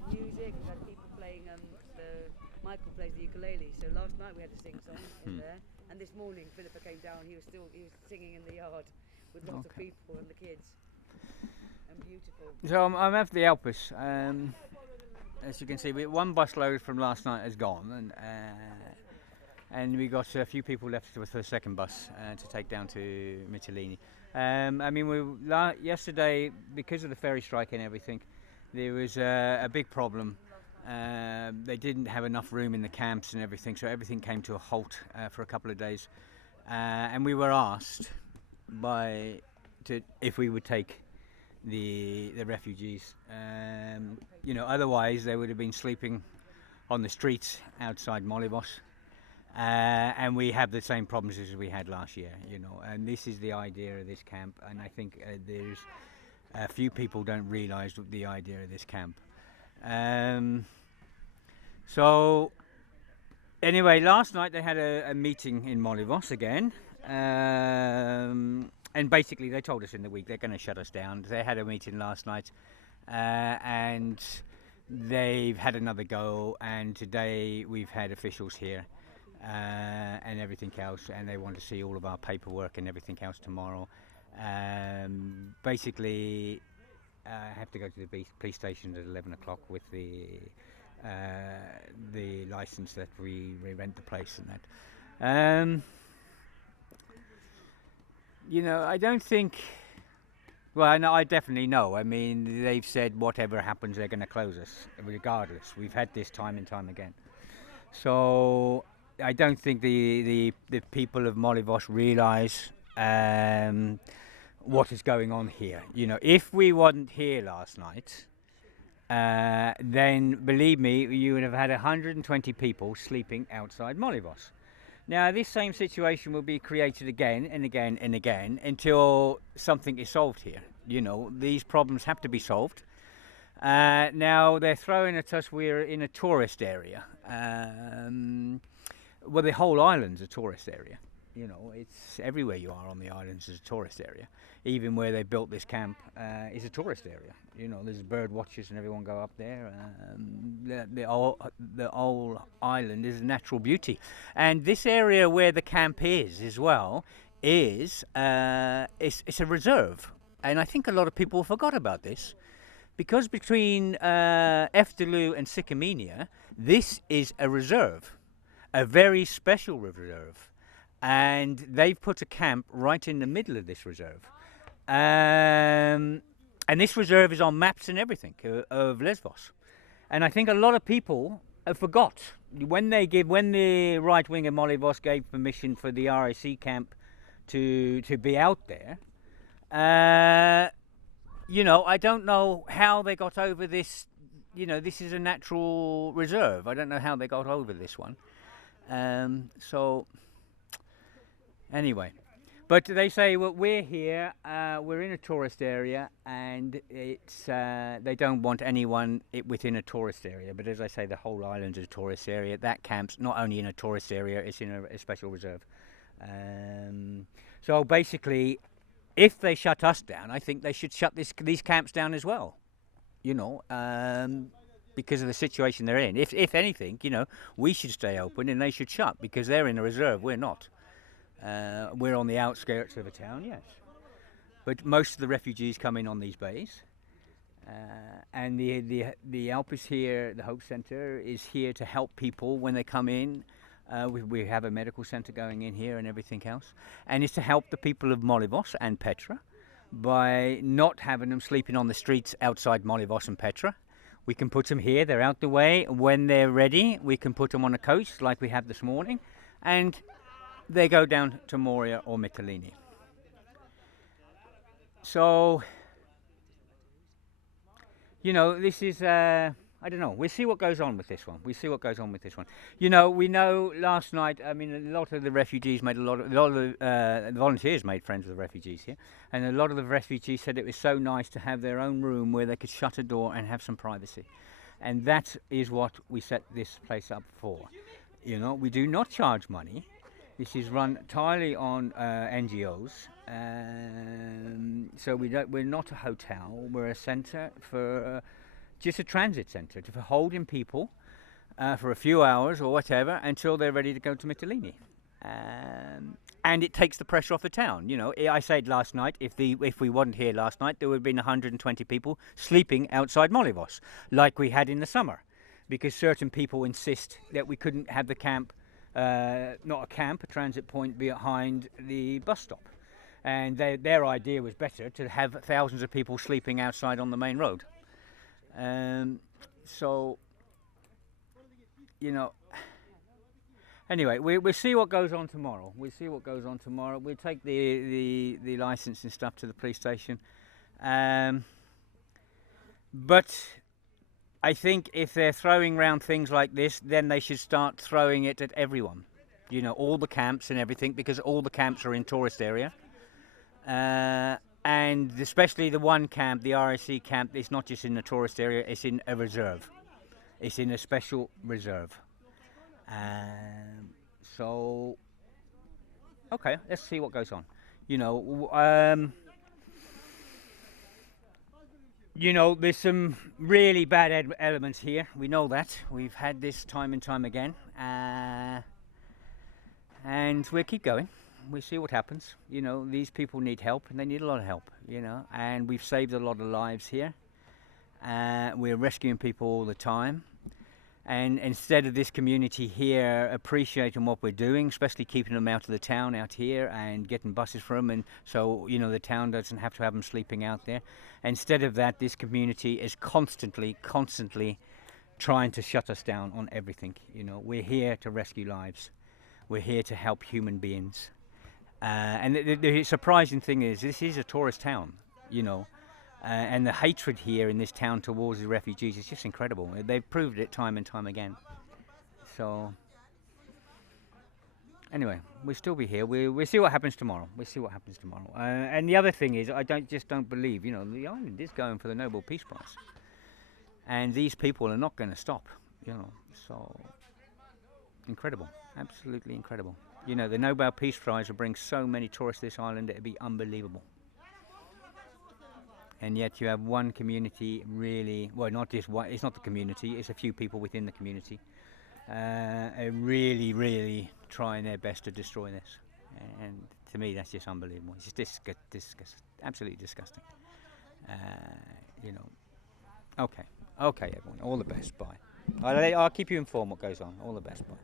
had music, we had people playing. Michael plays the ukulele, so last night we had to sing songs in there. And this morning, Philippa came down. He was singing in the yard with lots of people and the kids. And beautiful. So I'm at the Alpes. As you can see, one bus load from last night is gone, and we got a few people left with the second bus to take down to Mytilene. I mean, yesterday, because of the ferry strike and everything, there was a big problem. They didn't have enough room in the camps and everything, so everything came to a halt for a couple of days. And we were asked if we would take the refugees. You know, otherwise they would have been sleeping on the streets outside Molivos. And we have the same problems as we had last year, you know, and this is the idea of this camp, and I think there's a few people don't realise the idea of this camp. So anyway, last night they had a meeting in Molivos again, and basically they told us in the week they're going to shut us down. They had a meeting last night, and they've had another go, and today we've had officials here and everything else, and they want to see all of our paperwork and everything else tomorrow. Basically, I have to go to the police station at 11 o'clock with the license that we rent the place and that. You know, I don't think. Well, no, I definitely know. I mean, they've said whatever happens, they're going to close us, regardless. We've had this time and time again. So I don't think the people of Molivos realise what is going on here. You know, if we weren't here last night, then believe me, you would have had 120 people sleeping outside Molivos. Now, this same situation will be created again and again and again until something is solved here. You know, these problems have to be solved. Now, they're throwing at us, we're in a tourist area. Well, the whole island's a tourist area. You know, it's everywhere you are on the islands is a tourist area. Even where they built this camp is a tourist area. You know, there's bird watchers and everyone go up there. The whole island is a natural beauty. And this area where the camp is as well is it's a reserve. And I think a lot of people forgot about this. Because between Eftelu and Sycamenia, this is a reserve. A very special reserve. And they've put a camp right in the middle of this reserve. And this reserve is on maps and everything of Lesbos. And I think a lot of people forgot when the right wing of Molivos gave permission for the RAC camp to be out there. You know, I don't know how they got over this. You know, this is a natural reserve. I don't know how they got over this one. So anyway. But they say, well, we're here, we're in a tourist area, and it's they don't want anyone within a tourist area. But as I say, the whole island is a tourist area. That camp's not only in a tourist area, it's in a special reserve. So basically, if they shut us down, I think they should shut these camps down as well, you know, because of the situation they're in. If anything, you know, we should stay open and they should shut, because they're in a reserve, we're not. We're on the outskirts of a town, yes. But most of the refugees come in on these bays. And the Alpes here, the Hope Centre, is here to help people when they come in. We have a medical centre going in here and everything else. And it's to help the people of Molivos and Petra by not having them sleeping on the streets outside Molivos and Petra. We can put them here, they're out the way. When they're ready, we can put them on a coach like we have this morning. And they go down to Moria or Mytilene. So, you know, this is, I don't know, we'll see what goes on with this one. You know, we know last night, I mean, a lot of the refugees made a lot of the volunteers made friends with the refugees here. And a lot of the refugees said it was so nice to have their own room where they could shut a door and have some privacy. And that is what we set this place up for. You know, we do not charge money. This is run entirely on NGOs, so we're not a hotel. We're a centre just a transit centre for holding people for a few hours or whatever until they're ready to go to Mytilene. And it takes the pressure off the town. You know, I said last night, if we weren't here last night, there would have been 120 people sleeping outside Molivos, like we had in the summer, because certain people insist that we couldn't have the camp, not a camp, a transit point behind the bus stop. And their idea was better to have thousands of people sleeping outside on the main road. So, you know, anyway, we'll see what goes on tomorrow. We'll see what goes on tomorrow. We'll take the license and stuff to the police station. But I think if they're throwing around things like this, then they should start throwing it at everyone. You know, all the camps and everything, because all the camps are in tourist area. And especially the one camp, the RSC camp, it's not just in the tourist area, it's in a reserve. It's in a special reserve. So, okay, let's see what goes on. You know, there's some really bad elements here. We know that. We've had this time and time again. And we'll keep going. We'll see what happens. You know, these people need help, and they need a lot of help, you know, and we've saved a lot of lives here. We're rescuing people all the time. And instead of this community here appreciating what we're doing, especially keeping them out of the town out here and getting buses for them, and so, you know, the town doesn't have to have them sleeping out there. Instead of that, this community is constantly trying to shut us down on everything. You know, we're here to rescue lives. We're here to help human beings. And the surprising thing is, this is a tourist town, you know. And the hatred here in this town towards the refugees is just incredible. They've proved it time and time again. So, anyway, we'll still be here. We'll see what happens tomorrow. We'll see what happens tomorrow. And the other thing is, I just don't believe, you know, the island is going for the Nobel Peace Prize. And these people are not going to stop, you know. So, incredible. Absolutely incredible. You know, the Nobel Peace Prize will bring so many tourists to this island, it'll be unbelievable. And yet you have one community really, well, not just one, it's not the community, it's a few people within the community, really trying their best to destroy this. And to me, that's just unbelievable. It's just absolutely disgusting. You know, okay, everyone, all the best, bye. I'll keep you informed what goes on, all the best, bye.